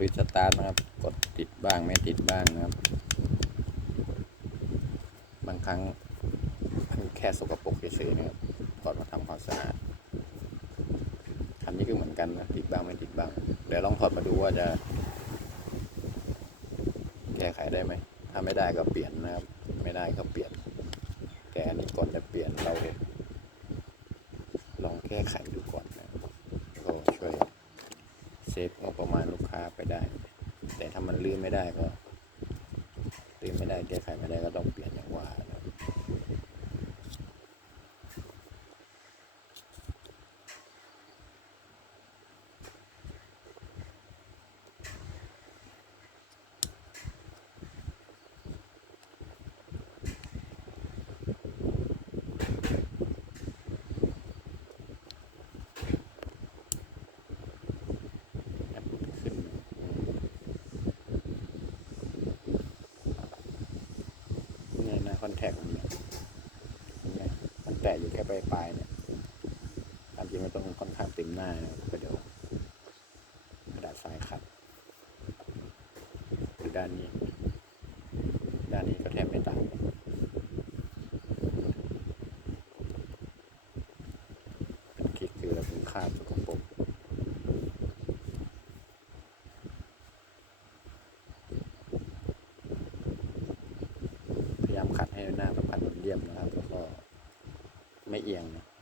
รีสตาร์ทนะครับ กดติดบ้างไม่ติดบ้างนะครับ บางครั้งมันแค่สกปรกเฉยๆนะครับก่อนมาทำความสะอาดคันนี้ก็เหมือนกันนะติดบ้างไม่ติดบ้าง เดี๋ยวลองถอดมาดูว่าจะ แก้ไขได้ไหม ถ้าไม่ได้ก็เปลี่ยนนะครับ ไม่ได้ก็เปลี่ยน แต่อันนี้ก่อนจะเปลี่ยนเราลองแก้ไขดูก่อนนะครับก็ช่วยเซฟงบประมาณลูกค้าไปได้ แต่ถ้ามันลื้อไม่ได้ก็ลื้นไม่ได้แก้ไขไม่ได้ก็ต้องเปลี่ยนอย่างว่านะครับ แอปขึ้นเนี่ยหน้าค อนแทคมันเนี่ยมันแตะอยู่แค่ปลายปลายๆเนี่ยตามจริงมันต้องค่อนข้างเต็มหน้าก็เดี๋ยวกระดาษทรายขัดหรือด้านนี้ ด้านนี้ก็แทบไม่ต่างเป็นคลิกคือเราเป็นคาด 一样的。